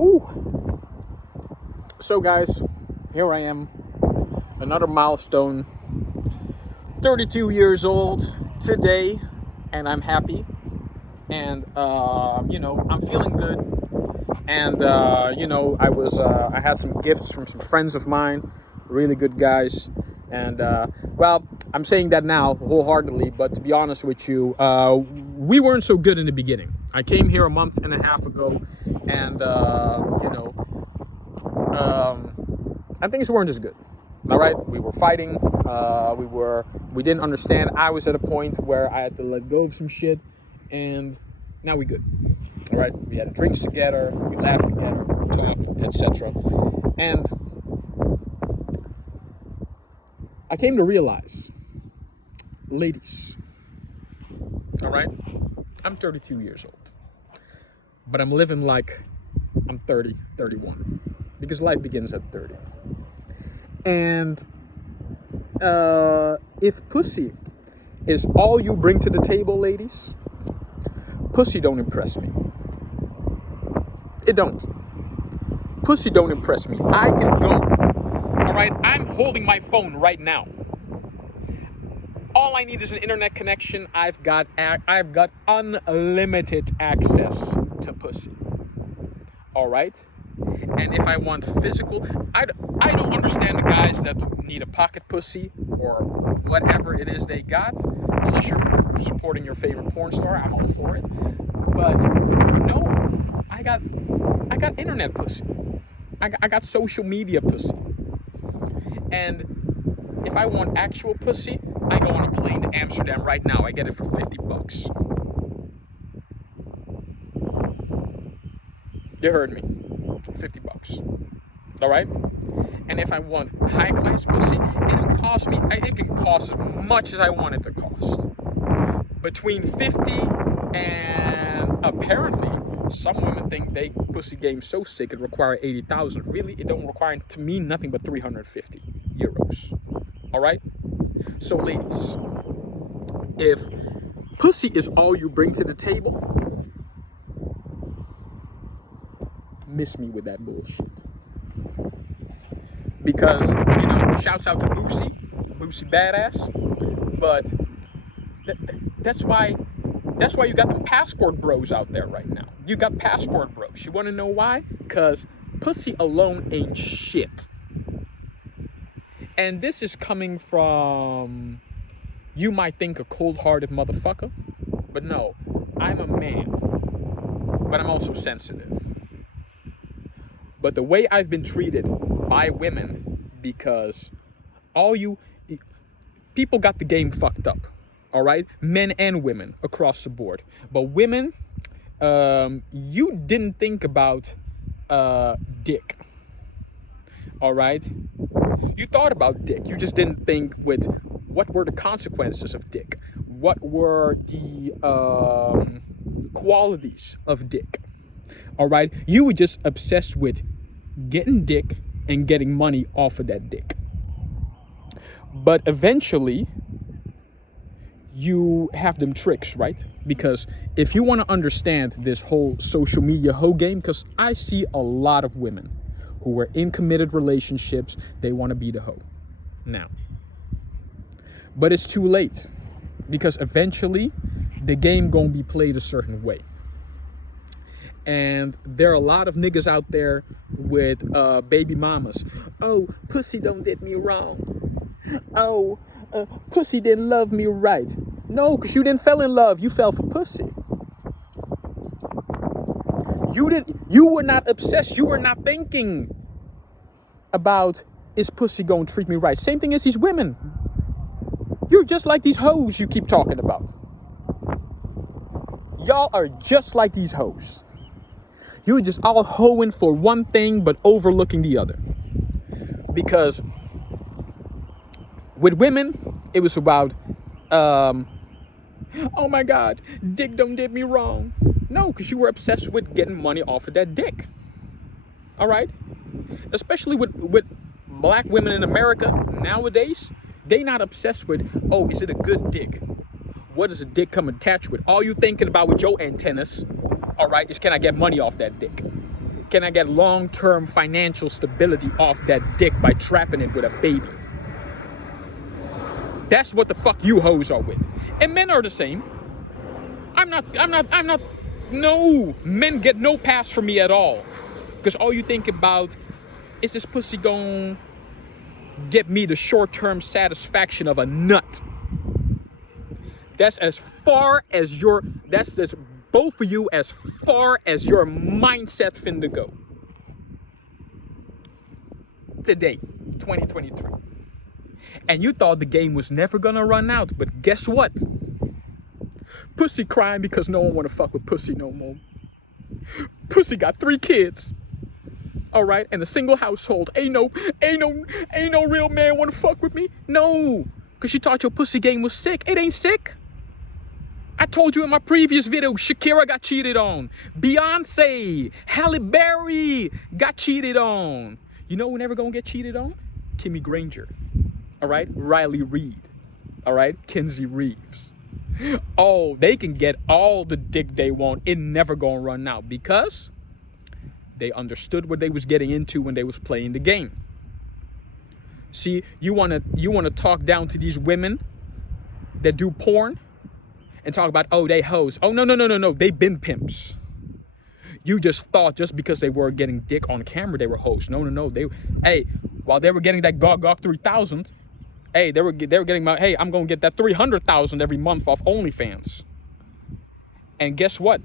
Ooh. So guys, here I am, another milestone, 32 years old today, and I'm happy, and I'm feeling good, and I had some gifts from some friends of mine, really good guys, and I'm saying that now wholeheartedly, but to be honest with you, we weren't so good in the beginning. I came here a month and a half ago, and and things weren't as good. All right, we were fighting. We didn't understand. I was at a point where I had to let go of some shit, and now we good. All right, we had drinks together, we laughed together, talked, etc. And I came to realize, ladies, all right, I'm 32 years old, but I'm living like I'm 30, 31, because life begins at 30. And if pussy is all you bring to the table, ladies, pussy don't impress me. It don't. Pussy don't impress me. I can go. All right, I'm holding my phone right now. All I need is an internet connection. I've got unlimited access to pussy. All right? And if I want physical, I don't understand the guys that need a pocket pussy or whatever it is they got. Unless you're supporting your favorite porn star, I'm all for it. But no, I got internet pussy. I got social media pussy. And if I want actual pussy, I go on a plane to Amsterdam right now. I get it for $50. You heard me. $50. All right? And if I want high class pussy, it can cost as much as I want it to cost. Between 50 and apparently some women think they pussy game so sick it require 80,000. Really, it don't require to me nothing but 350 euros. All right? So ladies, if pussy is all you bring to the table, miss me with that bullshit. Because, shouts out to Boosie badass, but that's why you got them passport bros out there right now. You got passport bros. You want to know why? Because pussy alone ain't shit. And this is coming from, you might think, a cold-hearted motherfucker, but no, I'm a man, but I'm also sensitive. But the way I've been treated by women, because people got the game fucked up, all right? Men and women across the board. But women, you didn't think about dick, all right? You thought about dick. You just didn't think with what were the consequences of dick? What were the qualities of dick? All right? You were just obsessed with getting dick and getting money off of that dick. But eventually, you have them tricks, right? Because if you want to understand this whole social media hoe game, because I see a lot of women who are in committed relationships, they want to be the hoe now. But it's too late, because eventually the game gonna be played a certain way. And there are a lot of niggas out there with baby mamas. Oh, pussy don't did me wrong. Oh, pussy didn't love me right. No, because you didn't fall in love. You fell for pussy. You were not obsessed. You were not thinking about, is pussy gonna treat me right? Same thing as these women. You're just like these hoes you keep talking about. Y'all are just like these hoes. You're just all hoeing for one thing but overlooking the other. Because with women, it was about, oh my God, dick don't did me wrong. No, because you were obsessed with getting money off of that dick. All right? Especially with black women in America nowadays, they not obsessed with, oh, is it a good dick? What does a dick come attached with? All you thinking about with your antennas, all right, is can I get money off that dick? can I get long-term financial stability off that dick by trapping it with a baby? That's what the fuck you hoes are with. And men are the same. I'm not, no, men get no pass from me at all. Because all you think about is this pussy gon' get me the short-term satisfaction of a nut. That's as far as that's both of you as far as your mindset's finna go. Today, 2023. And you thought the game was never gonna run out, but guess what? Pussy crying because no one wanna fuck with pussy no more. Pussy got 3 kids. All right, and a single household. Ain't no real man wanna fuck with me. No, cause you thought your pussy game was sick. It ain't sick. I told you in my previous video, Shakira got cheated on. Beyonce, Halle Berry got cheated on. You know who never gonna get cheated on? Kimmy Granger. All right, Riley Reid. All right, Kenzie Reeves. Oh, they can get all the dick they want. It never gonna run out because they understood what they was getting into when they was playing the game. See, you wanna talk down to these women that do porn and talk about, oh, they hoes. Oh, no. They been pimps. You just thought just because they were getting dick on camera, they were hoes. No. While they were getting that Gog 3000, hey, they were getting my, hey, I'm going to get that 300,000 every month off OnlyFans. And guess what?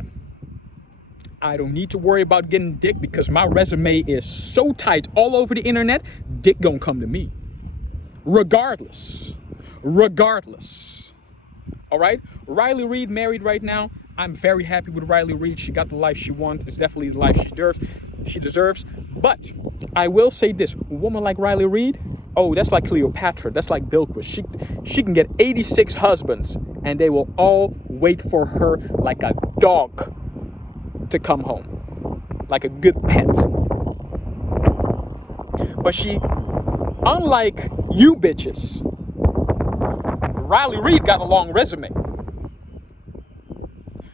I don't need to worry about getting dick because my resume is so tight all over the internet, dick gonna come to me. Regardless. All right? Riley Reid married right now. I'm very happy with Riley Reid. She got the life she wants. It's definitely the life she deserves. But I will say this. A woman like Riley Reid, oh, that's like Cleopatra. That's like Bilquis. She can get 86 husbands, and they will all wait for her like a dog to come home. Like a good pet. But she, unlike you bitches, Riley Reid got a long resume.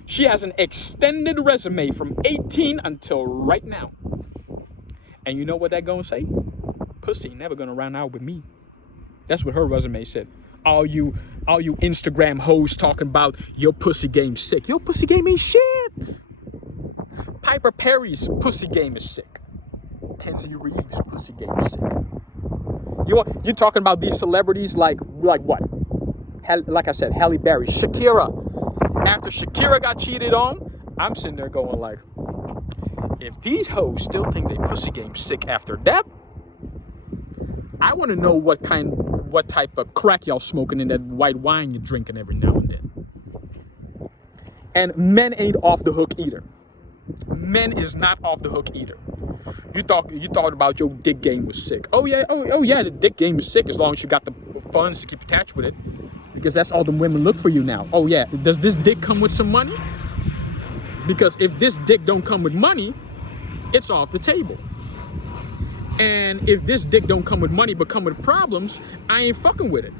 She has an extended resume from 18 until right now. And you know what that gonna say? Pussy never gonna run out with me. That's what her resume said. All you Instagram hoes talking about your pussy game sick. Your pussy game ain't shit. Piper Perry's pussy game is sick. Kenzie Reeves' pussy game is sick. You're talking about these celebrities like what? Like I said, Halle Berry, Shakira. After Shakira got cheated on, I'm sitting there going like, if these hoes still think they pussy game sick after that, I want to know what type of crack y'all smoking in that white wine you're drinking every now and then. And men ain't off the hook either. Men is not off the hook either. You thought about your dick game was sick. Oh yeah, the dick game is sick as long as you got the funds to keep attached with it. Because that's all the women look for you now. Oh yeah, does this dick come with some money? Because if this dick don't come with money, it's off the table. And if this dick don't come with money but come with problems, I ain't fucking with it.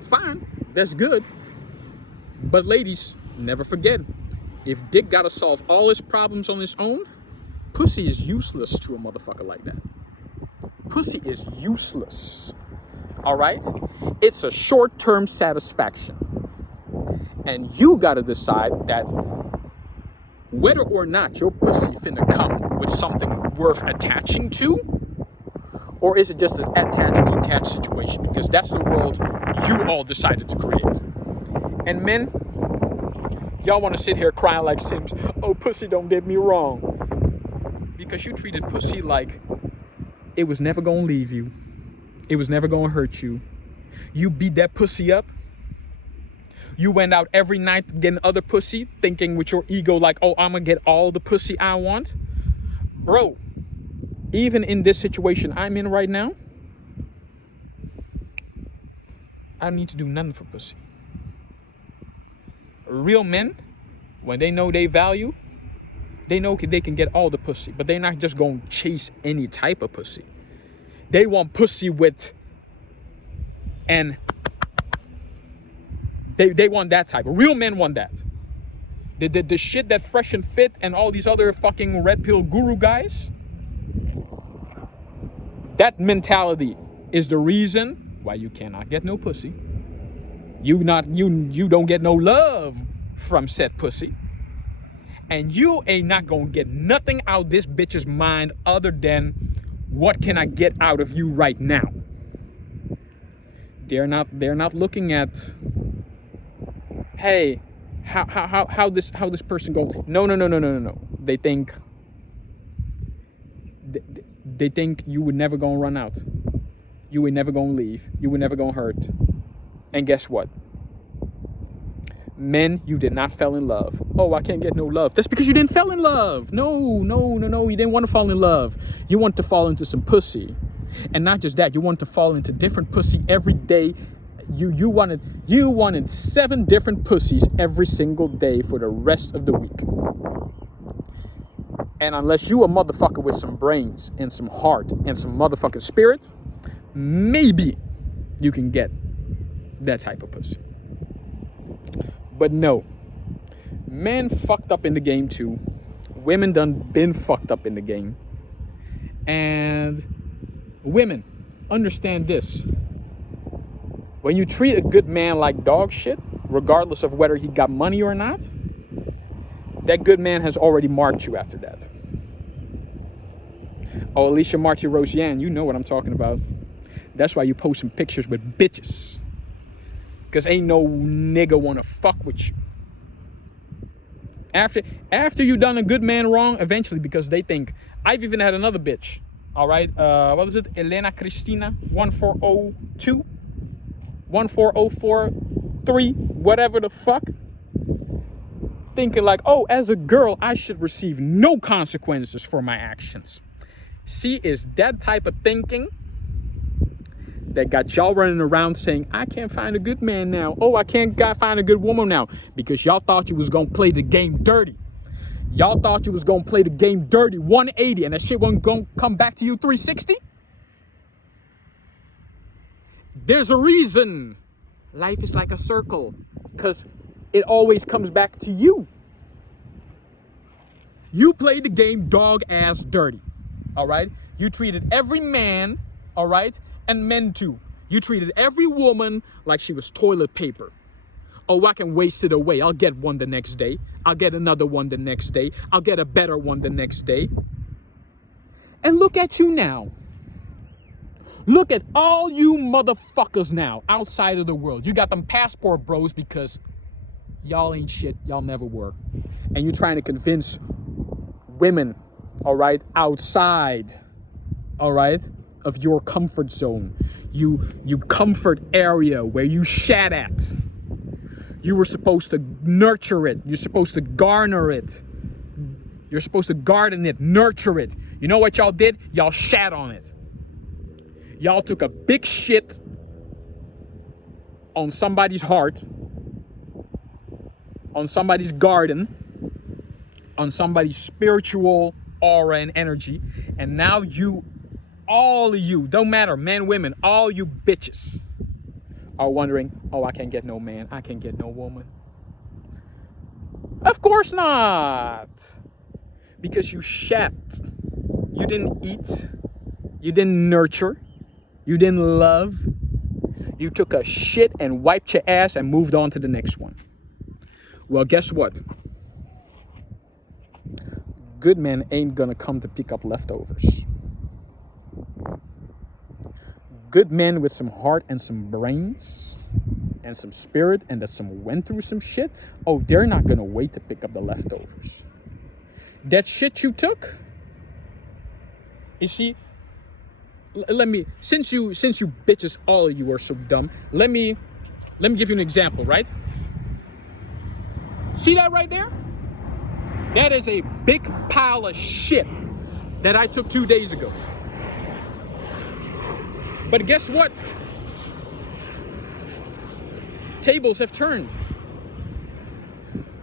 Fine, that's good. But ladies, never forget, if dick gotta solve all his problems on his own, pussy is useless to a motherfucker like that. Pussy is useless. All right? It's a short-term satisfaction. And you gotta decide that whether or not your pussy finna come with something worth attaching to, or is it just an attached-detached situation? Because that's the world you all decided to create. And men, y'all want to sit here crying like Sims, oh, pussy don't did me wrong. Because you treated pussy like it was never gonna leave you. It was never gonna hurt you. You beat that pussy up. You went out every night getting other pussy, thinking with your ego like, oh, I'm gonna get all the pussy I want. Bro, even in this situation I'm in right now, I don't need to do nothing for pussy. Real men, when they know they value, they know they can get all the pussy, but they're not just gonna chase any type of pussy. They want pussy with, and they want that type. Real men want that. The shit that Fresh and Fit and all these other fucking red pill guru guys, that mentality is the reason why you cannot get no pussy. You don't get no love from said pussy. And you ain't not gonna get nothing out this bitch's mind other than what can I get out of you right now? They're not looking at, hey, how this person goes. No. They think you were never gonna run out. You were never gonna leave. You were never gonna hurt. And guess what? Men, you did not fall in love. Oh, I can't get no love. That's because you didn't fall in love. No. You didn't want to fall in love. You want to fall into some pussy. And not just that, you want to fall into different pussy every day. You wanted 7 different pussies every single day for the rest of the week. And unless you a motherfucker with some brains and some heart and some motherfucking spirit, maybe you can get that type of pussy. But no, men fucked up in the game too. Women done been fucked up in the game. And women, understand this. When you treat a good man like dog shit, regardless of whether he got money or not, that good man has already marked you after that. Oh, Alicia Marty Rosian, you know what I'm talking about. That's why you posting pictures with bitches. Because ain't no nigga want to fuck with you. After you done a good man wrong, eventually, because they think, I've even had another bitch. All right, what is it? Elena Cristina 1402, 14043, whatever the fuck. Thinking like, oh, as a girl, I should receive no consequences for my actions. See, it's that type of thinking that got y'all running around saying, I can't find a good man now. Oh, I can't find a good woman now. Because y'all thought you was going to play the game dirty. Y'all thought you was going to play the game dirty 180 and that shit wasn't going to come back to you 360. There's a reason. Life is like a circle. Because it always comes back to you. You played the game dog ass dirty. All right? You treated every man, all right? And men too. You treated every woman like she was toilet paper. Oh, I can waste it away. I'll get one the next day. I'll get another one the next day. I'll get a better one the next day. And look at you now. Look at all you motherfuckers now outside of the world. You got them passport bros because y'all ain't shit. Y'all never were. And you're trying to convince women, all right, outside, all right, of your comfort zone, you comfort area where you shat at. You were supposed to nurture it. You're supposed to garner it. You're supposed to garden it, nurture it. You know what y'all did? Y'all shat on it. Y'all took a big shit on somebody's heart, on somebody's garden, on somebody's spiritual aura and energy, and now you, all of you, don't matter, men, women, all you bitches are wondering, oh, I can't get no man, I can't get no woman. Of course not. Because you shat. You didn't eat. You didn't nurture. You didn't love. You took a shit and wiped your ass and moved on to the next one. Well, guess what? Good men ain't gonna come to pick up leftovers. Good men with some heart and some brains and some spirit and that some went through some shit, oh, they're not gonna wait to pick up the leftovers. That shit you took, you see, let me, since you bitches, all of you are so dumb, let me give you an example, right? See that right there? That is a big pile of shit that I took 2 days ago. But guess what? Tables have turned.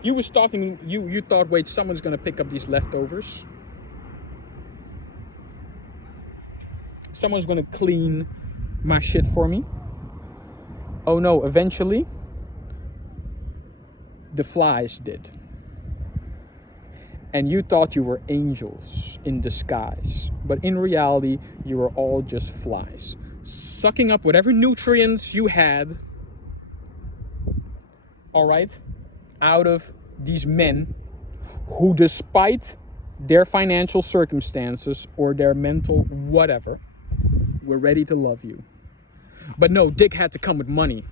You was talking, you thought, wait, someone's gonna pick up these leftovers. Someone's gonna clean my shit for me. Oh no, eventually, the flies did. And you thought you were angels in disguise. But in reality, you were all just flies, sucking up whatever nutrients you had, all right, out of these men who, despite their financial circumstances or their mental whatever, were ready to love you. But no, dick had to come with money.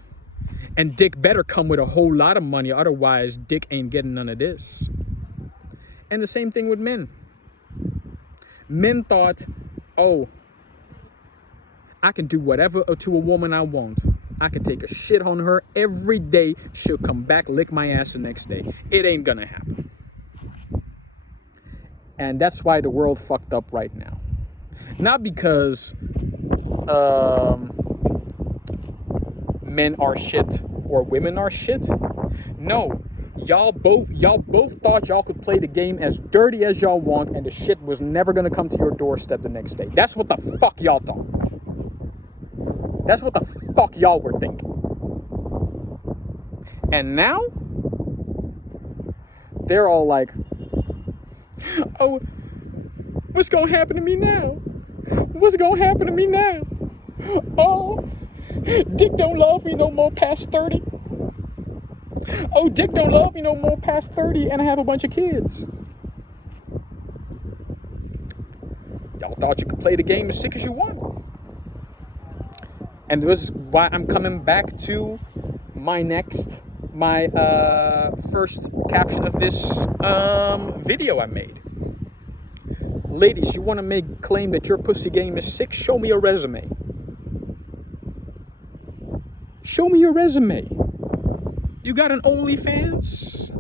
And dick better come with a whole lot of money, otherwise dick ain't getting none of this. And the same thing with men. Men thought, oh, I can do whatever to a woman I want. I can take a shit on her every day. She'll come back, lick my ass the next day. It ain't gonna happen. And that's why the world fucked up right now. Not because men are shit or women are shit. No. Y'all both thought y'all could play the game as dirty as y'all want, and the shit was never gonna come to your doorstep the next day. That's what the fuck y'all thought. That's what the fuck y'all were thinking. And now, they're all like, oh, what's gonna happen to me now? What's gonna happen to me now? Oh, dick don't love me no more past 30. Oh, dick don't love me no more past 30 and I have a bunch of kids. Y'all thought you could play the game as sick as you want. And this is why I'm coming back to my first caption of this video I made. Ladies, you want to claim that your pussy game is sick? Show me a resume. Show me your resume. You got an OnlyFans?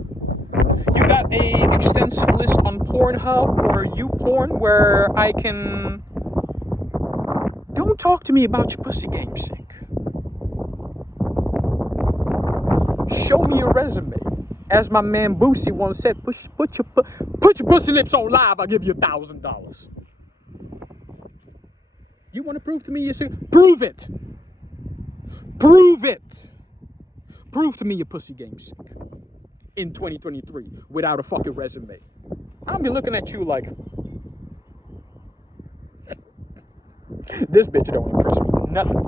You got a extensive list on Pornhub or YouPorn where I can... Don't talk to me about your pussy game sick. Show me your resume. As my man Boosie once said, put your pussy lips on live, I'll give you $1,000. You want to prove to me you're sick? Prove it. Prove it. Prove to me your pussy game sick in 2023 without a fucking resume. I'll be looking at you like, this bitch don't impress me. Nothing.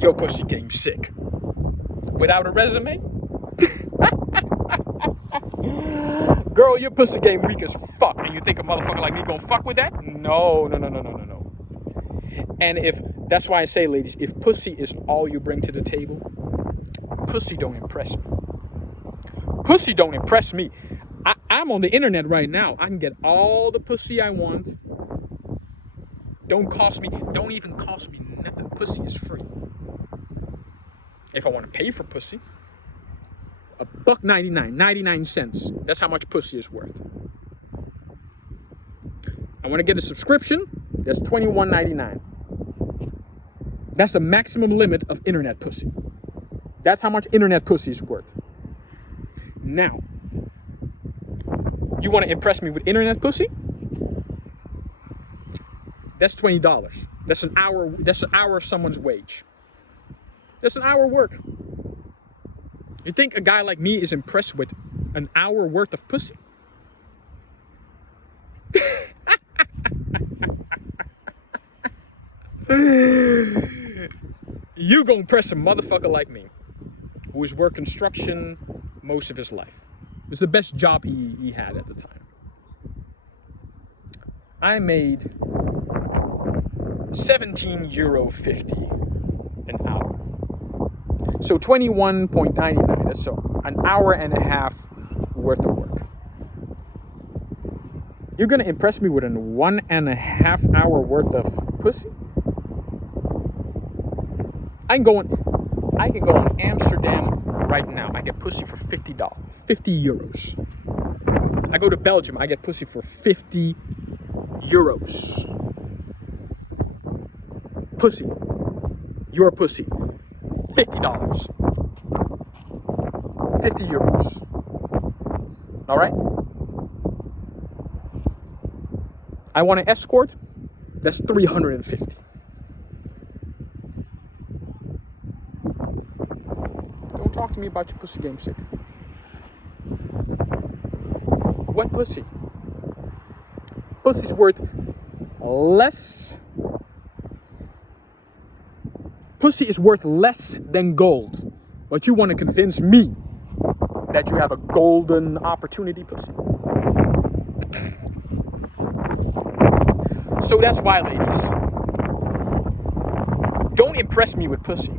Your pussy game sick without a resume? Girl, your pussy game weak as fuck. And you think a motherfucker like me gonna fuck with that? No. And that's why I say, ladies, if pussy is all you bring to the table, pussy don't impress me. Pussy don't impress me. I'm on the internet right now. I can get all the pussy I want. Don't even cost me nothing. Pussy is free. If I want to pay for pussy, $1.99, 99 cents. That's how much pussy is worth. I want to get a subscription. That's $21.99. That's the maximum limit of internet pussy. That's how much internet pussy is worth. Now, you want to impress me with internet pussy? That's $20. That's an hour. That's an hour of someone's wage. That's an hour work. You think a guy like me is impressed with an hour worth of pussy? You gonna impress a motherfucker like me, who has worked construction most of his life. It's the best job he had at the time. I made €17.50 an hour. So 21.99. That's so an hour and a half worth of work. You're gonna impress me with a 1.5 hour worth of pussy? I can go in Amsterdam right now. I get pussy for $50, 50 euros. I go to Belgium. I get pussy for 50 euros. Pussy. Your pussy. $50. 50 euros. All right? I want an escort. That's 350. Don't talk to me about your pussy game sick. What pussy? Pussy's worth less. Pussy is worth less than gold. But you want to convince me that you have a golden opportunity pussy. So that's why, ladies, don't impress me with pussy.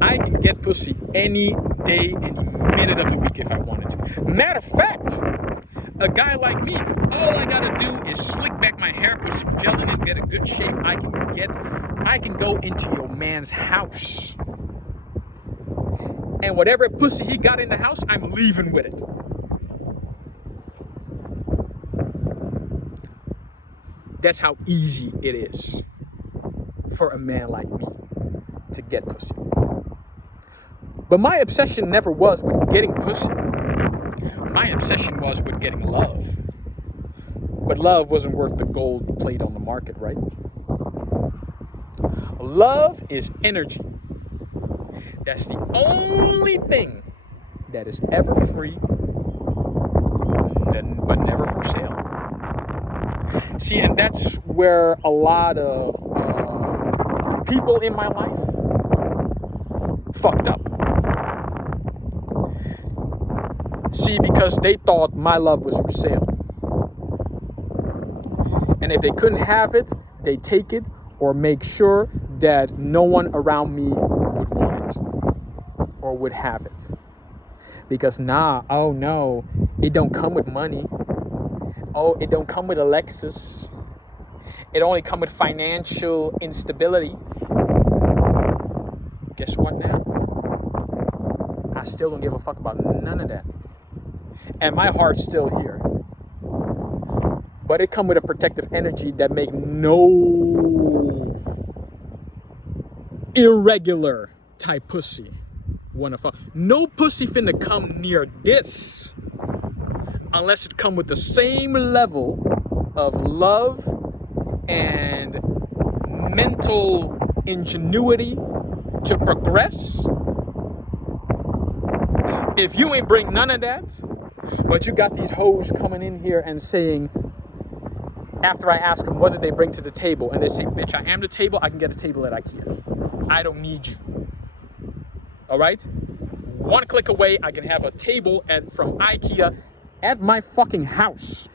I can get pussy any day, any minute of the week if I wanted to. Matter of fact, a guy like me, all I gotta do is slick back my hair, put some gel in it, get a good shave. I can go into your man's house. And whatever pussy he got in the house, I'm leaving with it. That's how easy it is for a man like me to get pussy. But my obsession never was with getting pussy. My obsession was with getting love. But love wasn't worth the gold plate on the market, right? Love is energy. That's the only thing that is ever free, but never for sale. See, and that's where a lot of people in my life fucked up. See, because they thought my love was for sale. And if they couldn't have it, they take it or make sure that no one around me would want it or would have it. Because oh no, it don't come with money. Oh, it don't come with a Lexus. It only come with financial instability. Guess what now? I still don't give a fuck about none of that. And my heart's still here. But it come with a protective energy that make no irregular type pussy wanna fuck. No pussy finna come near this unless it come with the same level of love and mental ingenuity to progress. If you ain't bring none of that, but you got these hoes coming in here and saying, after I ask them what did they bring to the table, and they say, bitch, I am the table, I can get a table at IKEA. I don't need you. All right? One click away, I can have a table from IKEA at my fucking house.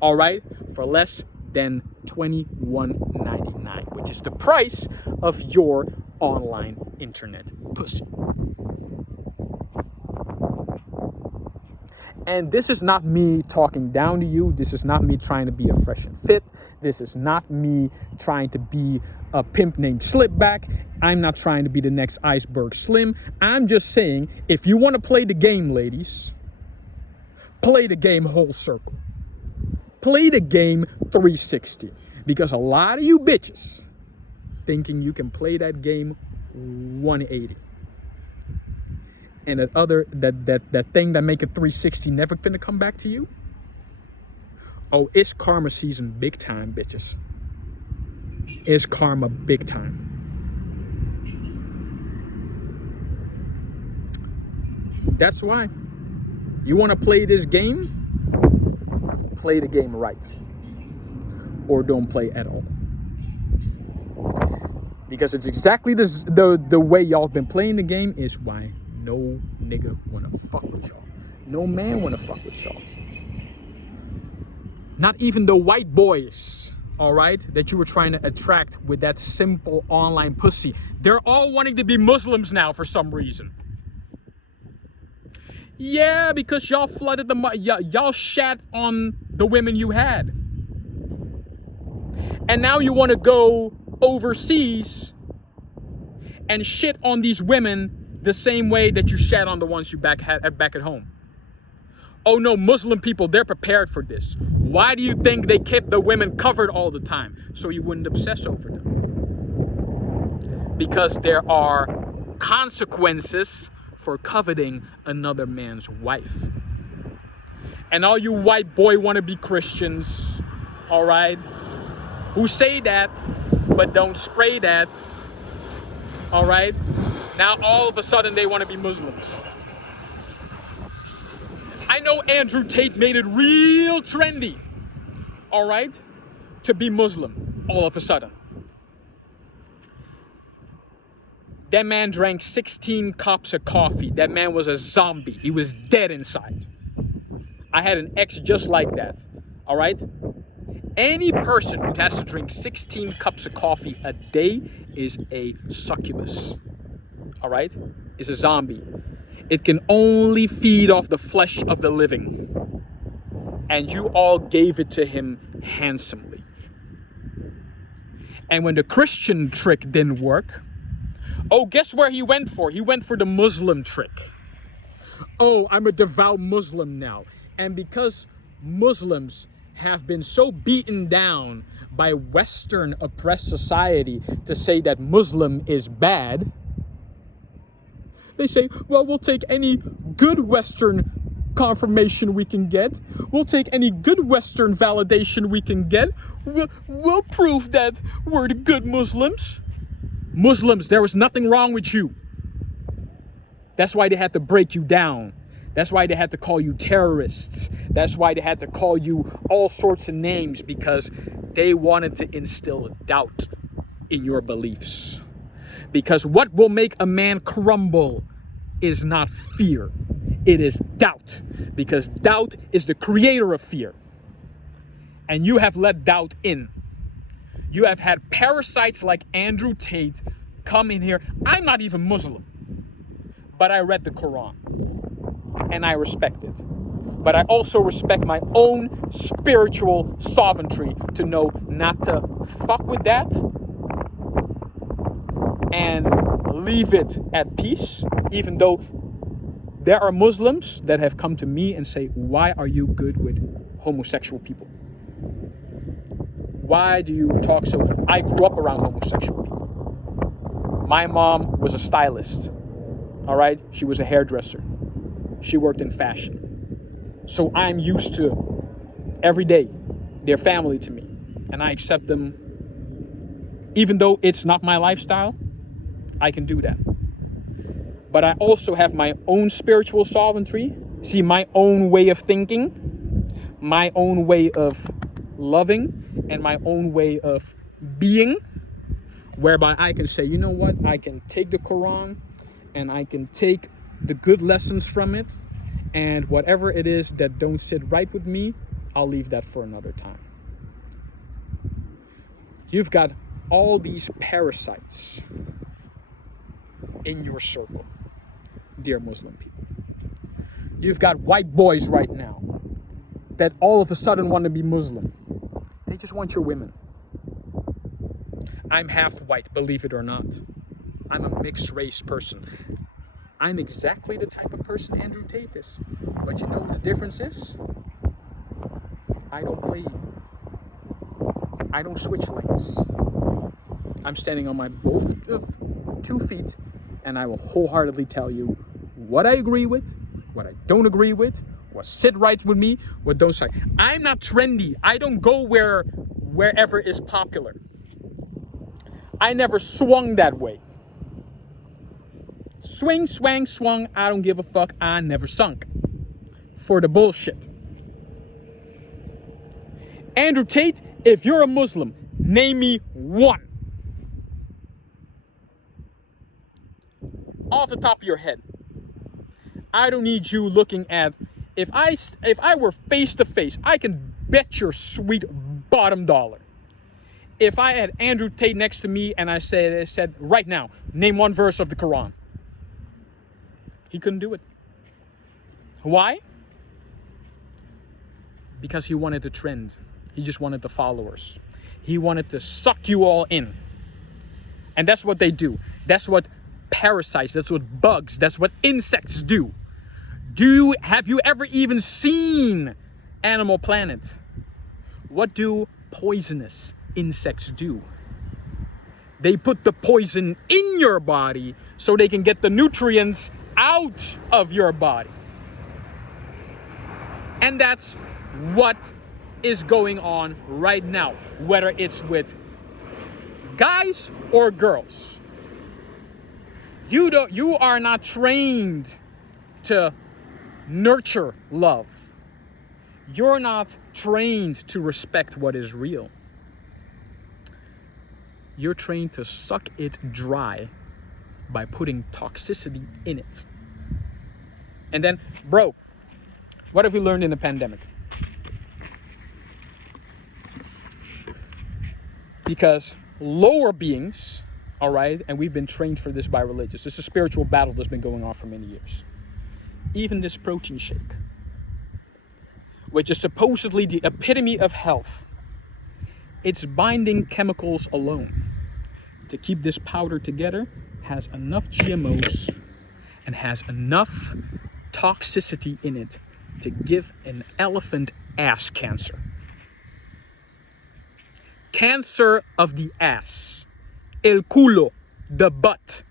All right? For less than $21.99, which is the price of your online internet pussy. And this is not me talking down to you. This is not me trying to be a fresh and fit. This is not me trying to be a pimp named Slipback. I'm not trying to be the next Iceberg Slim. I'm just saying, if you want to play the game, ladies, play the game whole circle. Play the game 360. Because a lot of you bitches thinking you can play that game 180. And that thing that make it 360 never finna come back to you? Oh, it's karma season big time, bitches. It's karma big time. That's why. You wanna play this game? Play the game right. Or don't play at all. Because it's exactly the way y'all been playing the game is why no nigga wanna fuck with y'all. No man wanna fuck with y'all. Not even the white boys, all right, that you were trying to attract with that simple online pussy. They're all wanting to be Muslims now for some reason. Yeah, because y'all flooded y'all shat on the women you had. And now you want to go overseas and shit on these women the same way that you shat on the ones you back at home. Oh no, Muslim people, they're prepared for this. Why do you think they kept the women covered all the time? So you wouldn't obsess over them. Because there are consequences for coveting another man's wife. And all you white boy wannabe Christians, all right, who say that, but don't spray that, all right, now all of a sudden they want to be Muslims. I know Andrew Tate made it real trendy, all right, to be Muslim all of a sudden. That man drank 16 cups of coffee. That man was a zombie. He was dead inside. I had an ex just like that, all right? Any person who has to drink 16 cups of coffee a day is a succubus, all right? Is a zombie. It can only feed off the flesh of the living. And you all gave it to him handsomely. And when the Christian trick didn't work, oh, guess where he went for? He went for the Muslim trick. Oh, I'm a devout Muslim now. And because Muslims have been so beaten down by Western oppressed society to say that Muslim is bad, they say, well, we'll take any good Western confirmation we can get. We'll take any good Western validation we can get. We'll prove that we're the good Muslims. Muslims, there was nothing wrong with you. That's why they had to break you down. That's why they had to call you terrorists. That's why they had to call you all sorts of names, because they wanted to instill doubt in your beliefs. Because what will make a man crumble is not fear. It is doubt. Because doubt is the creator of fear. And you have let doubt in. You have had parasites like Andrew Tate come in here. I'm not even Muslim, but I read the Quran and I respect it. But I also respect my own spiritual sovereignty to know not to fuck with that and leave it at peace, even though there are Muslims that have come to me and say, why are you good with homosexual people? Why do you talk so? I grew up around homosexual people. My mom was a stylist, all right? She was a hairdresser. She worked in fashion. So I'm used to, every day, they're family to me. And I accept them. Even though it's not my lifestyle, I can do that. But I also have my own spiritual sovereignty. See, my own way of thinking, my own way of loving, and my own way of being, whereby I can say, you know what, I can take the Quran and I can take the good lessons from it, and whatever it is that don't sit right with me, I'll leave that for another time. You've got all these parasites in your circle, dear Muslim people. You've got white boys right now that all of a sudden want to be Muslim. They just want your women. I'm half white, believe it or not. I'm a mixed race person. I'm exactly the type of person Andrew Tate is. But you know what the difference is? I don't play you. I don't switch lanes. I'm standing on my both of 2 feet, and I will wholeheartedly tell you what I agree with, what I don't agree with, what sit right with me, what don't sit. I'm not trendy. I don't go wherever is popular. I never swung that way. Swing, swang, swung, I don't give a fuck. I never sunk for the bullshit. Andrew Tate, if you're a Muslim, name me one. Off the top of your head. I don't need you looking at, if I were face to face, I can bet your sweet bottom dollar. If I had Andrew Tate next to me and I said right now, name one verse of the Quran, he couldn't do it. Why? Because he wanted the trend. He just wanted the followers. He wanted to suck you all in. And that's what they do. That's what parasites, that's what bugs, that's what insects do. Have you ever even seen Animal Planet? What do poisonous insects do? They put the poison in your body so they can get the nutrients out of your body. And that's what is going on right now, whether it's with guys or girls. You are not trained to nurture love. You're not trained to respect what is real. You're trained to suck it dry by putting toxicity in it. And then, bro, what have we learned in the pandemic? Because lower beings, all right, and we've been trained for this by religious. It's a spiritual battle that's been going on for many years. Even this protein shake, which is supposedly the epitome of health, its binding chemicals alone to keep this powder together has enough GMOs and has enough toxicity in it to give an elephant ass cancer. Cancer of the ass. El culo, the butt.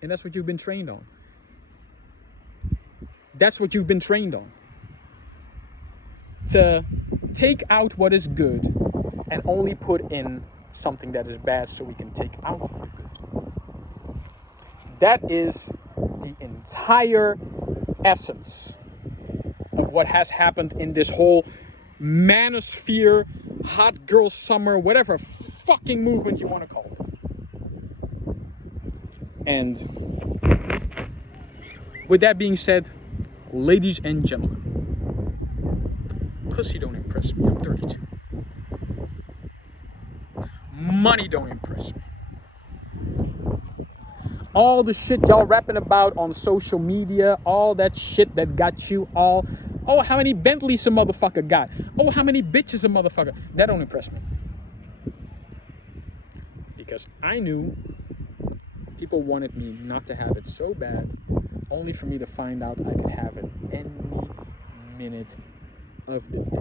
And that's what you've been trained on. That's what you've been trained on. To take out what is good and only put in something that is bad so we can take out the good. That is the entire essence of what has happened in this whole manosphere, hot girl summer, whatever fucking movement you want to call it. And with that being said, ladies and gentlemen, pussy don't impress me. I'm 32. Money don't impress me. All the shit y'all rapping about on social media, all that shit that got you all, oh, how many Bentleys a motherfucker got? Oh, how many bitches a motherfucker? That don't impress me. Because I knew people wanted me not to have it so bad, only for me to find out I could have it any minute of the day.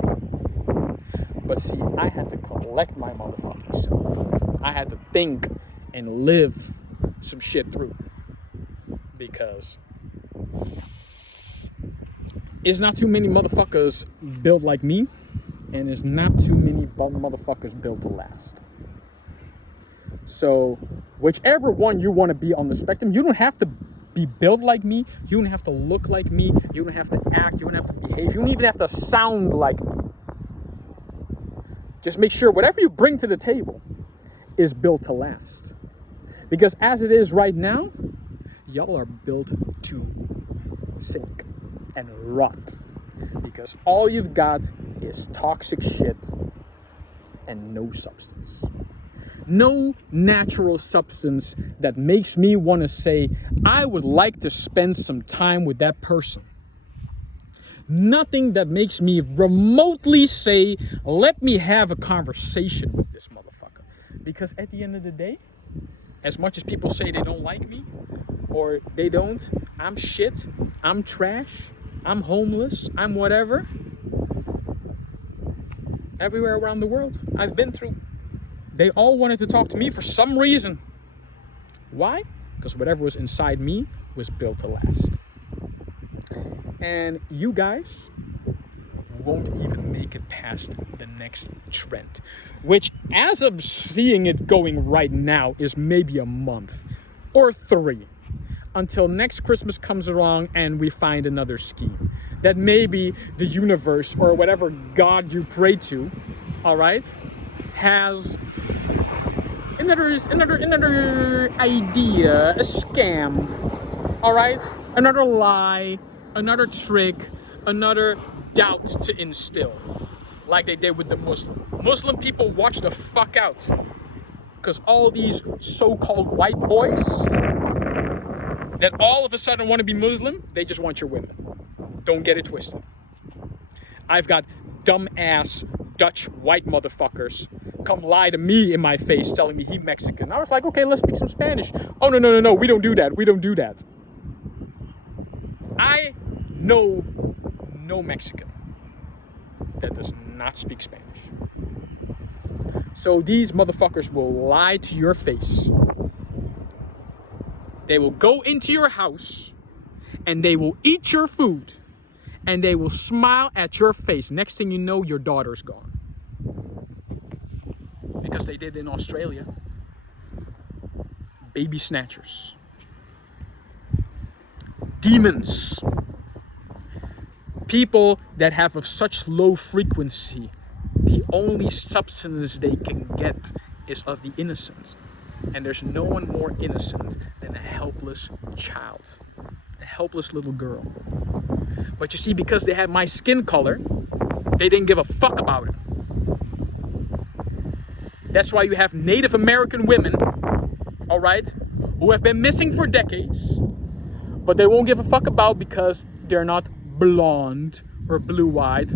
But see, I had to collect my motherfucking self. I had to think and live some shit through. Because it's not too many motherfuckers built like me, and it's not too many motherfuckers built to last. So, whichever one you want to be on the spectrum, you don't have to be built like me. You don't have to look like me. You don't have to act. You don't have to behave. You don't even have to sound like me. Just make sure whatever you bring to the table is built to last. Because as it is right now, y'all are built to sink and rot. Because all you've got is toxic shit and no substance. No natural substance that makes me want to say, I would like to spend some time with that person. Nothing that makes me remotely say, let me have a conversation with this motherfucker. Because at the end of the day, as much as people say they don't like me, or they don't, I'm shit, I'm trash, I'm homeless, I'm whatever. Everywhere around the world, I've been through. They all wanted to talk to me for some reason. Why? Because whatever was inside me was built to last. And you guys won't even make it past the next trend, which, as I'm seeing it going right now, is maybe a month or 3 until next Christmas comes along and we find another scheme that maybe the universe or whatever God you pray to, all right, has another idea, a scam, all right, another lie, another trick, another doubt to instill, like they did with the Muslim people. Watch the fuck out, because all these so-called white boys that all of a sudden want to be Muslim, they just want your women. Don't get it twisted. I've got dumb-ass Dutch white motherfuckers come lie to me in my face telling me he Mexican. I was like, okay, let's speak some Spanish. Oh, no, we don't do that. I know no Mexican that does not speak Spanish. So these motherfuckers will lie to your face. They will go into your house and they will eat your food and they will smile at your face. Next thing you know, your daughter's gone. Because they did in Australia. Baby snatchers. demons. People that have of such low frequency, the only substance they can get is of the innocent. And there's no one more innocent than a helpless child, a helpless little girl. But you see, because they had my skin color, they didn't give a fuck about it. That's why you have Native American women, all right, who have been missing for decades, but they won't give a fuck about because they're not blonde or blue-eyed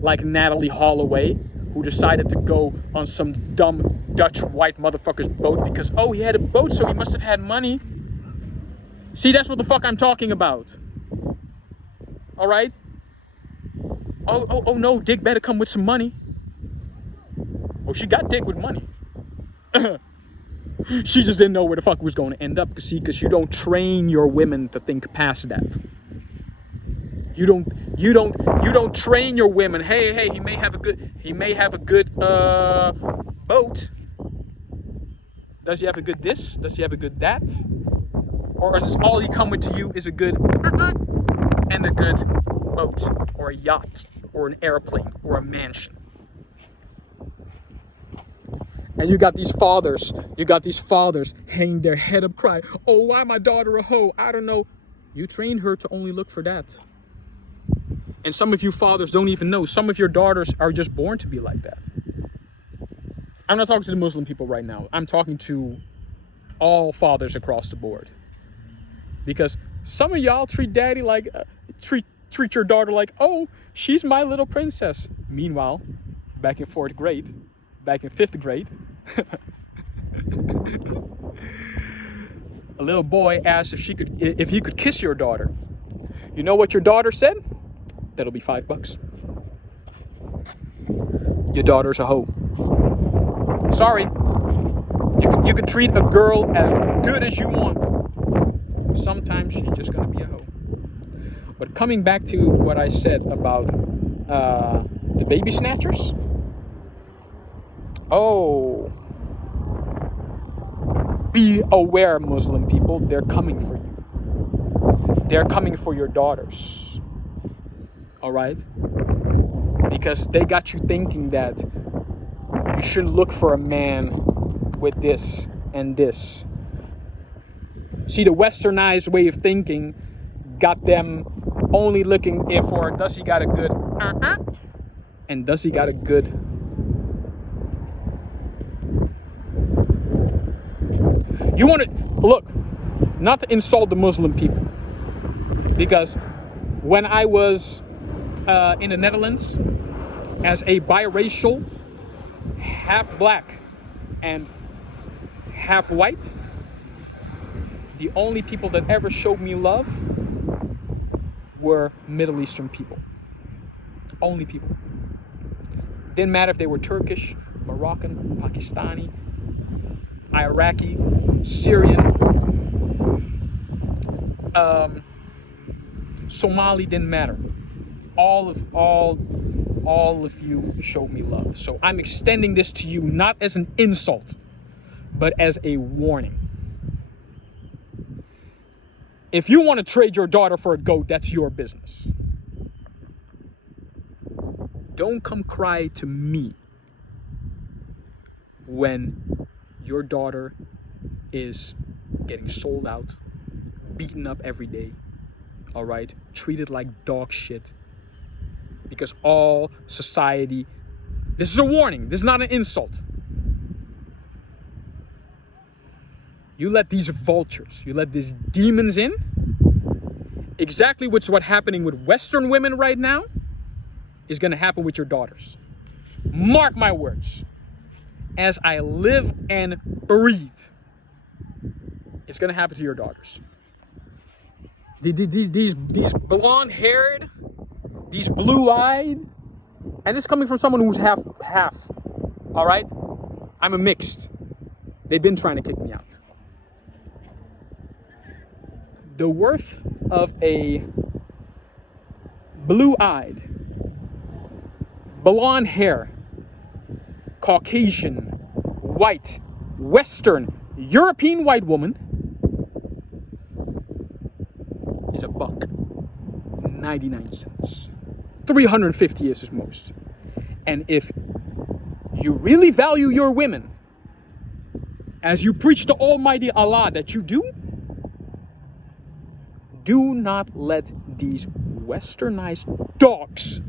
like Natalie Holloway, who decided to go on some dumb Dutch white motherfucker's boat because, oh, he had a boat, so he must have had money. See, that's what the fuck I'm talking about. All right? Oh no, Dick better come with some money. Oh, she got Dick with money. She just didn't know where the fuck it was going to end up. See, because you don't train your women to think past that. You don't train your women. Hey, he may have a good boat. Does he have a good this? Does he have a good that? Or is this all he come with to you is a good and a good boat or a yacht or an airplane or a mansion? And you got these fathers hanging their head up crying, oh, why my daughter a hoe? I don't know. You trained her to only look for that. And some of you fathers don't even know. Some of your daughters are just born to be like that. I'm not talking to the Muslim people right now. I'm talking to all fathers across the board. Because some of y'all treat daddy like, treat your daughter like, oh, she's my little princess. Meanwhile, back in 4th grade, back in 5th grade, a little boy asked if he could kiss your daughter. You know what your daughter said? That'll be $5. Your daughter's a hoe. Sorry. You can treat a girl as good as you want. Sometimes she's just gonna be a hoe. But coming back to what I said about the baby snatchers. Oh, be aware, Muslim people. They're coming for you. They're coming for your daughters. All right? Because they got you thinking that you shouldn't look for a man with this and this. See, the westernized way of thinking got them only looking for, does he got a good and does he got a good You want to look, not to insult the Muslim people, because when I was in the Netherlands as a biracial, half black and half white, the only people that ever showed me love were Middle Eastern people. Only people. Didn't matter if they were Turkish, Moroccan, Pakistani, Iraqi, Syrian, Somali, didn't matter. All of you showed me love. So I'm extending this to you not as an insult, but as a warning. If you want to trade your daughter for a goat, that's your business. Don't come cry to me when your daughter is getting sold out, beaten up every day, all right? Treated like dog shit. Because all society, this is a warning, this is not an insult. You let these vultures, you let these demons in. Exactly what's happening with Western women right now is going to happen with your daughters. Mark my words. As I live and breathe, it's going to happen to your daughters. These blonde-haired, these blue-eyed, and this is coming from someone who's half, all right? I'm a mixed. They've been trying to kick me out. The worth of a blue-eyed, blonde hair, Caucasian, white, Western, European white woman is $1.99. 350 is his most. And if you really value your women, as you preach to Almighty Allah that you do not let these westernized dogs,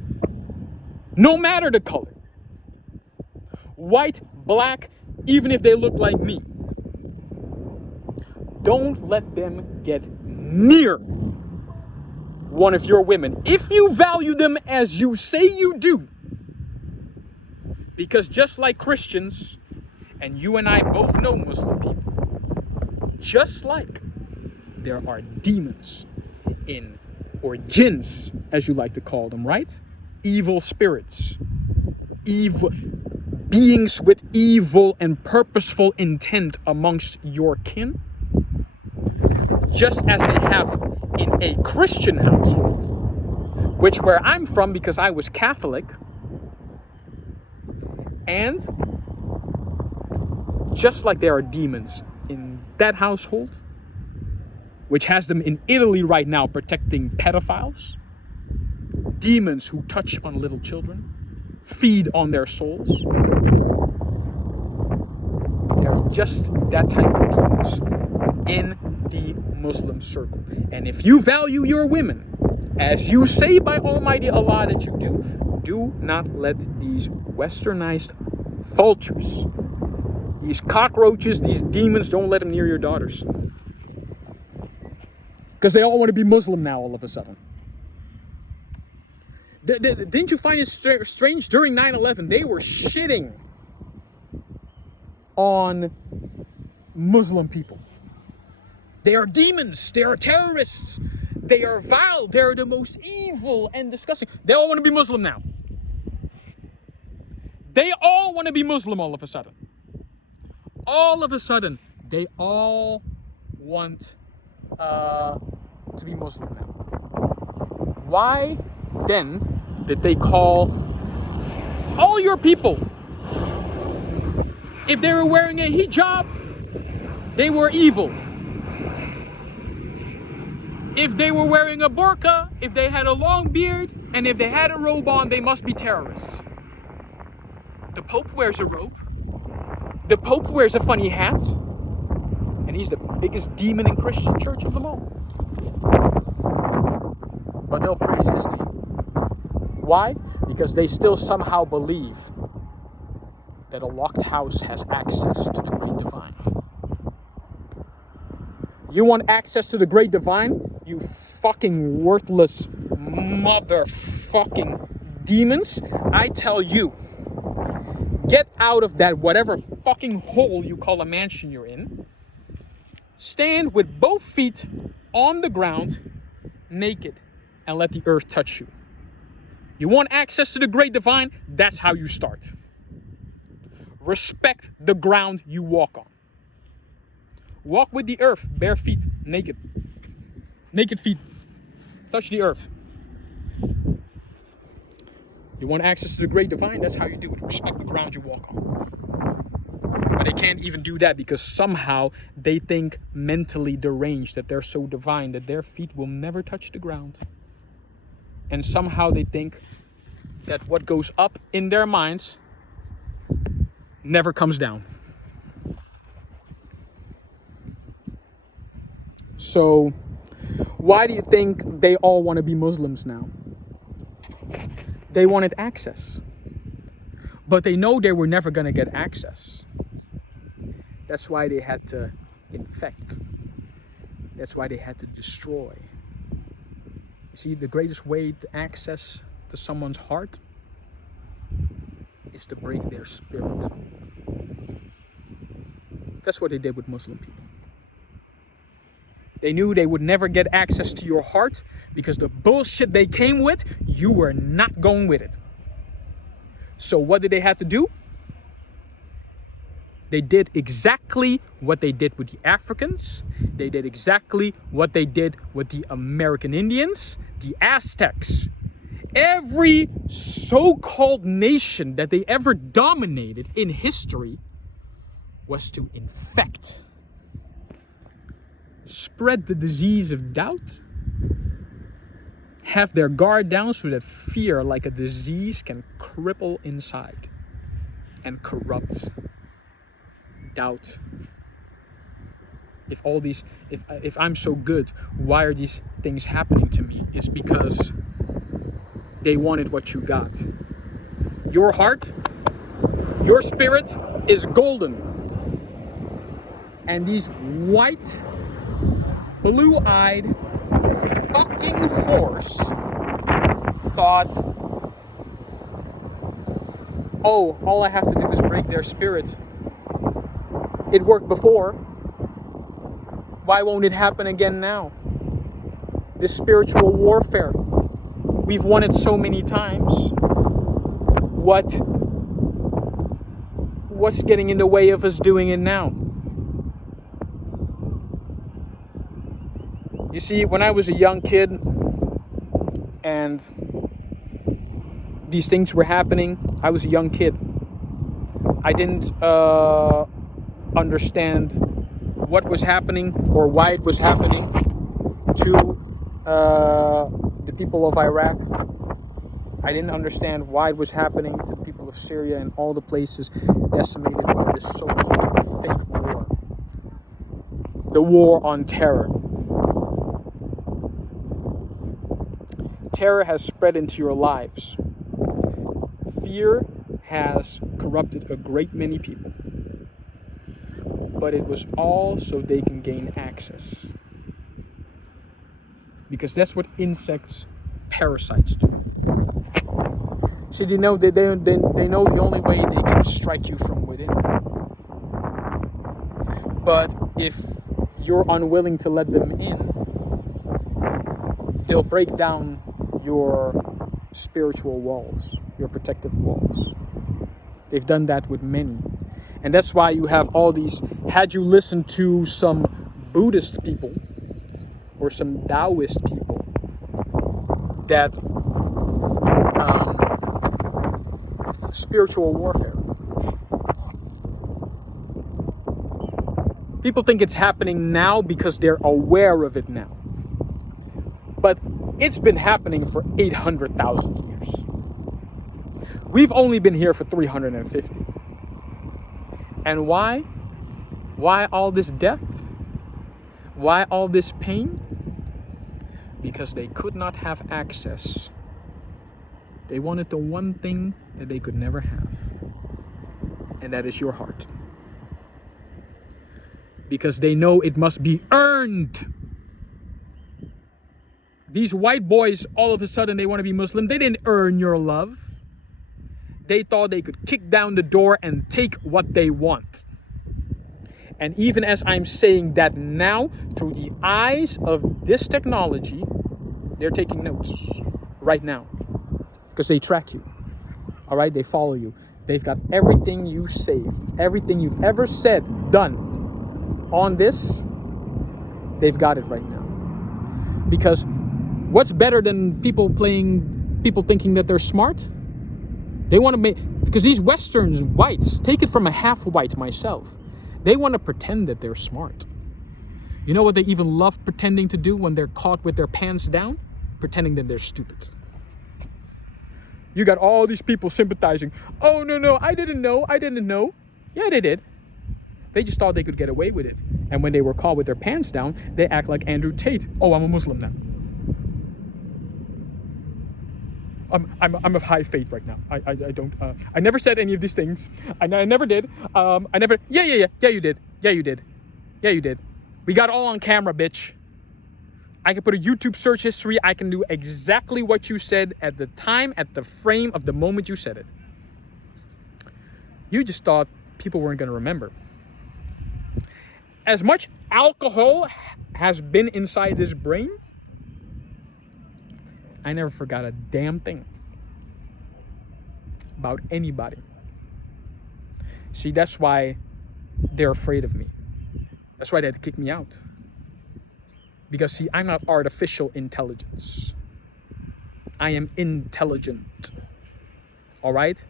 no matter the color, white, black, even if they look like me, don't let them get near one of your women if you value them as you say you do. Because just like Christians, and you and I both know Muslim people, just like there are demons in, or jinns, as you like to call them, right? Evil spirits, evil beings with evil and purposeful intent amongst your kin, just as they have in a Christian household, which where I'm from, because I was Catholic, and just like there are demons in that household, which has them in Italy right now protecting pedophiles, demons who touch on little children, feed on their souls. There are just that type of demons in the Muslim circle. And if you value your women, as you say by Almighty Allah that you do not let these westernized vultures, these cockroaches, these demons, don't let them near your daughters. Because they all want to be Muslim now all of a sudden. Didn't you find it strange? During 9/11, they were shitting on Muslim people. They are demons. They are terrorists. They are vile. They're the most evil and disgusting. They all want to be Muslim now. They all want to be Muslim all of a sudden. All of a sudden, they all want to be Muslim now. Why then did they call all your people, if they were wearing a hijab, they were evil? If they were wearing a burqa, if they had a long beard, and if they had a robe on, they must be terrorists. The Pope wears a robe. The Pope wears a funny hat. And he's the biggest demon in Christian church of them all. But they'll praise his name. Why? Because they still somehow believe that a locked house has access to the great divine. You want access to the great divine? You fucking worthless motherfucking demons. I tell you, get out of that whatever fucking hole you call a mansion you're in. Stand with both feet on the ground, naked, and let the earth touch you. You want access to the great divine? That's how you start. Respect the ground you walk on. Walk with the earth, bare feet, naked. Naked feet. Touch the earth. You want access to the great divine? That's how you do it. Respect the ground you walk on. But they can't even do that because somehow they think mentally deranged, that they're so divine that their feet will never touch the ground. And somehow they think that what goes up in their minds never comes down. So why do you think they all want to be Muslims now? They wanted access. But they know they were never going to get access. That's why they had to infect. That's why they had to destroy. You see, the greatest way to access to someone's heart is to break their spirit. That's what they did with Muslim people. They knew they would never get access to your heart because the bullshit they came with, you were not going with it. So what did they have to do? They did exactly what they did with the Africans. They did exactly what they did with the American Indians, the Aztecs. Every so-called nation that they ever dominated in history was to infect, spread the disease of doubt, have their guard down so that fear, like a disease, can cripple inside and corrupt doubt. If I'm so good, why are these things happening to me? It's because they wanted what you got. Your heart, your spirit is golden. And these white, blue-eyed fucking whores thought, oh, all I have to do is break their spirit. It worked before. Why won't it happen again now? This spiritual warfare. We've won it so many times. What's getting in the way of us doing it now? You see, when I was a young kid and these things were happening, I was a young kid. I didn't understand what was happening or why it was happening to the people of Iraq. I didn't understand why it was happening to the people of Syria and all the places decimated by this so-called fake war. The war on terror. Terror has spread into your lives. Fear has corrupted a great many people. But it was all so they can gain access. Because that's what insects, parasites do. See, they know the only way they can strike you from within. But if you're unwilling to let them in, they'll break down your spiritual walls, your protective walls. They've done that with many. And that's why you have all these, had you listened to some Buddhist people or some Taoist people that spiritual warfare. People think it's happening now because they're aware of it now. But it's been happening for 800,000 years. We've only been here for 350. And why? Why all this death? Why all this pain? Because they could not have access. They wanted the one thing that they could never have. And that is your heart. Because they know it must be earned. These white boys, all of a sudden, they want to be Muslim. They didn't earn your love. They thought they could kick down the door and take what they want. And even as I'm saying that now, through the eyes of this technology, they're taking notes right now. Because they track you. All right? They follow you. They've got everything you saved. Everything you've ever said, done on this, they've got it right now. Because what's better than people thinking that they're smart? They want to make, because these Westerns, whites, take it from a half-white myself. They want to pretend that they're smart. You know what they even love pretending to do when they're caught with their pants down? Pretending that they're stupid. You got all these people sympathizing. Oh, no, I didn't know. Yeah, they did. They just thought they could get away with it. And when they were caught with their pants down, they act like Andrew Tate. Oh, I'm a Muslim now. I'm of high faith right now. I never said any of these things. I never did. Yeah, you did. Yeah, you did. We got all on camera, bitch. I can put a YouTube search history. I can do exactly what you said at the time, at the frame of the moment you said it. You just thought people weren't going to remember. As much alcohol has been inside this brain, I never forgot a damn thing about anybody. See, that's why they're afraid of me. That's why they had to kick me out. Because, see, I'm not artificial intelligence. I am intelligent. All right?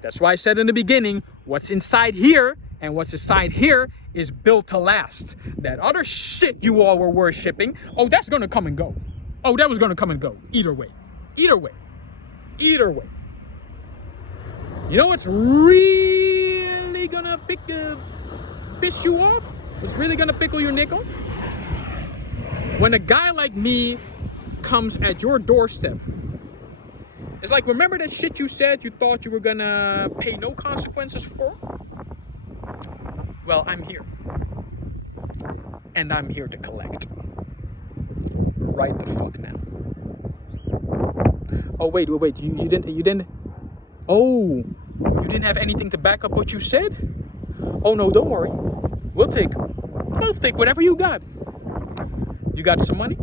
That's why I said in the beginning, what's inside here and what's inside here is built to last. That other shit you all were worshipping, oh, that's going to come and go. Oh, that was gonna come and go. Either way. Either way. Either way. You know what's really gonna piss you off? What's really gonna pickle your nickel? When a guy like me comes at your doorstep. It's like, remember that shit you said you thought you were gonna pay no consequences for? Well, I'm here. And I'm here to collect. Right the fuck now. Oh, wait. You didn't. Oh, you didn't have anything to back up what you said? Oh, no, don't worry. We'll take whatever you got. You got some money?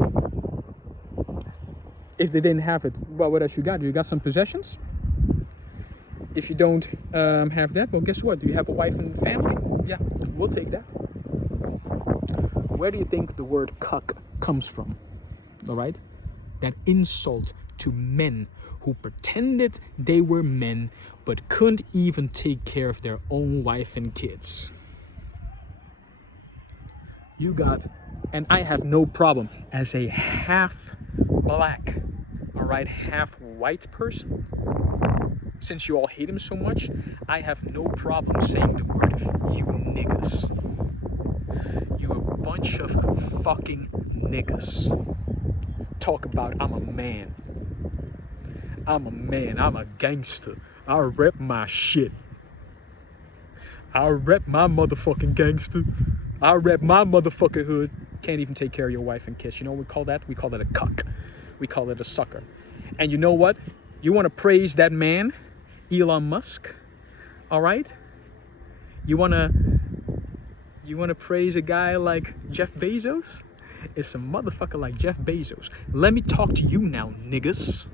If they didn't have it, well, what else you got? You got some possessions? If you don't have that, well, guess what? Do you have a wife and family? Yeah, we'll take that. Where do you think the word cuck comes from? All right? That insult to men who pretended they were men but couldn't even take care of their own wife and kids. You got, and I have no problem as a half black, all right, half white person. Since you all hate him so much, I have no problem saying the word you niggas. You a bunch of fucking niggas. Talk about I'm a man. I'm a man. I'm a gangster. I rep my shit. I rep my motherfucking gangster. I rep my motherfucking hood. Can't even take care of your wife and kids. You know what we call that? We call that a cuck. We call it a sucker. And you know what? You want to praise that man, Elon Musk? All right? You want to praise a guy like Jeff Bezos? It's a motherfucker like Jeff Bezos. Let me talk to you now, niggas.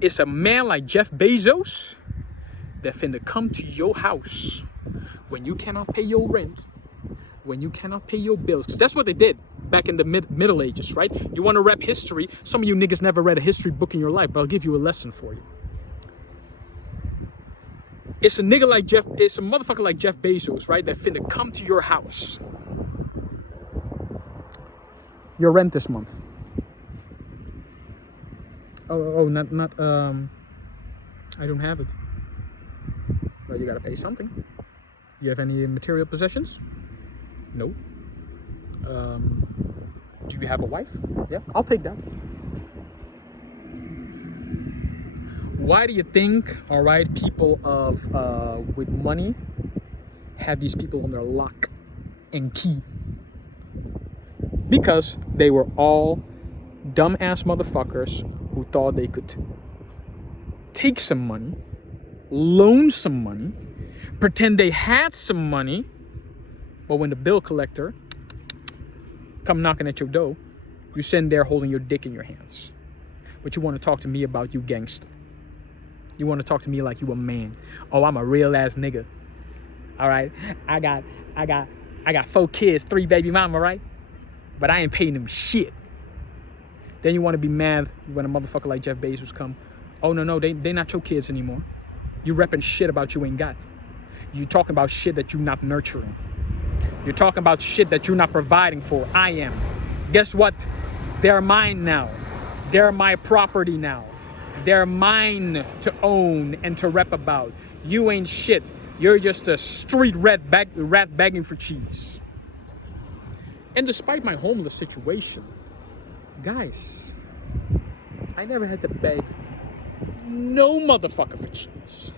It's a man like Jeff Bezos that finna come to your house when you cannot pay your rent, when you cannot pay your bills. 'Cause that's what they did back in the Middle Ages, right? You want to rap history? Some of you niggas never read a history book in your life, but I'll give you a lesson for you. It's a motherfucker like Jeff Bezos, right? That finna come to your house. Your rent this month. Not I don't have it. Well, you gotta pay something. You have any material possessions? No. Do you have a wife? Yeah, I'll take that. Why do you think, all right, people with money have these people on their lock and key? Because they were all dumbass motherfuckers who thought they could take some money, loan some money, pretend they had some money, but when the bill collector come knocking at your door, you sitting there holding your dick in your hands. But you want to talk to me about you gangster. You want to talk to me like you a man. Oh, I'm a real ass nigga. All right, I got 4 kids, 3 baby mama, right? But I ain't paying them shit. Then you want to be mad when a motherfucker like Jeff Bezos come. Oh, no, they not your kids anymore. You repping shit about you ain't got. You talking about shit that you not nurturing. You're talking about shit that you're not providing for. I am. Guess what? They're mine now. They're my property now. They're mine to own and to rep about. You ain't shit. You're just a street rat begging for cheese. And despite my homeless situation, guys, I never had to beg no motherfucker for cheese.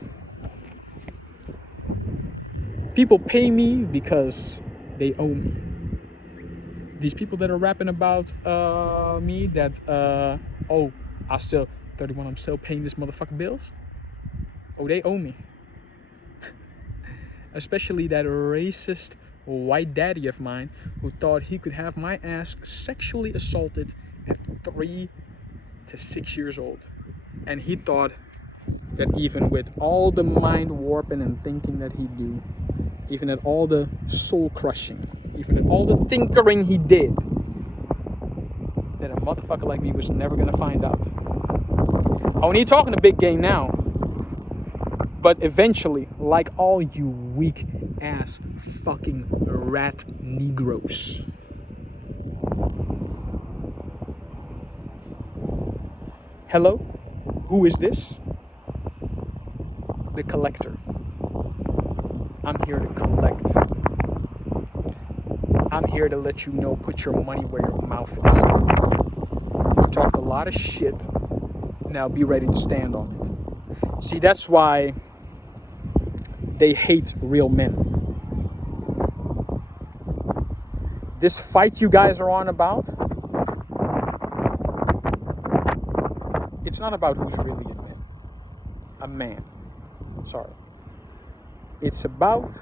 People pay me because they owe me. These people that are rapping about me that, I'm still 31, I'm still paying this motherfucker bills. Oh, they owe me. Especially that racist white daddy of mine who thought he could have my ass sexually assaulted at 3 to 6 years old. And he thought that even with all the mind warping and thinking that he do, even at all the soul crushing, even at all the tinkering he did, that a motherfucker like me was never gonna find out. Oh, and he talking a big game now. But eventually, like all you weak ass fucking rat Negroes, Hello? Who is this? The collector. I'm here to collect. I'm here to let you know, put your money where your mouth is. You talked a lot of shit. Now be ready to stand on it. See, that's why they hate real men. This fight you guys are on about, it's not about who's really a man. Sorry. It's about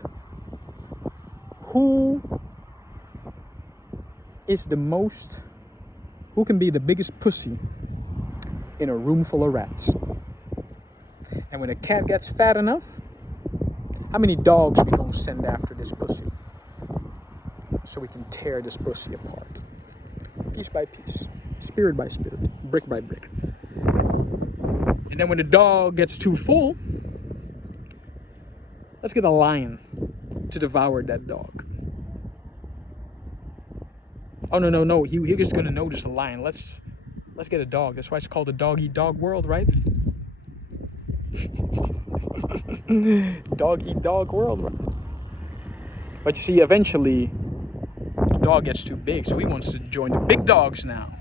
who can be the biggest pussy in a room full of rats. And when a cat gets fat enough, how many dogs we gonna send after this pussy? So we can tear this pussy apart. Piece by piece, spirit by spirit, brick by brick. And then when the dog gets too full, let's get a lion to devour that dog. Oh, no. He's just gonna notice a lion. Let's get a dog. That's why it's called the dog-eat-dog world, right? Dog-eat-dog world, right? But you see, eventually, the dog gets too big, so he wants to join the big dogs now.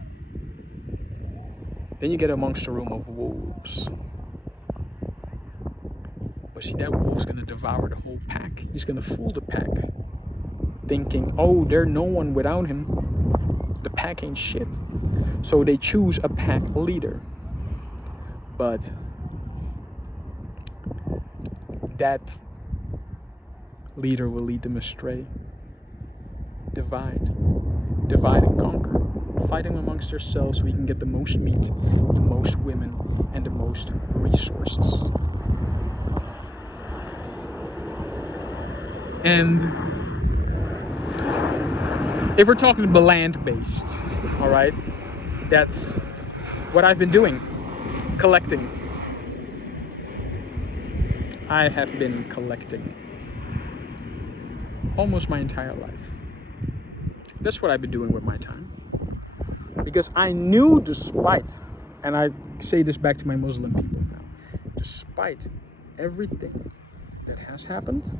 Then you get amongst a room of wolves. But see, that wolf's gonna devour the whole pack. He's gonna fool the pack, thinking, oh, there's no one without him. The pack ain't shit. So they choose a pack leader. But that leader will lead them astray. Divide and conquer. Fighting amongst ourselves so we can get the most meat, the most women, and the most resources. And if we're talking about land-based, all right, that's what I've been doing, collecting. I have been collecting almost my entire life. That's what I've been doing with my time. Because I knew despite, and I say this back to my Muslim people now, despite everything that has happened,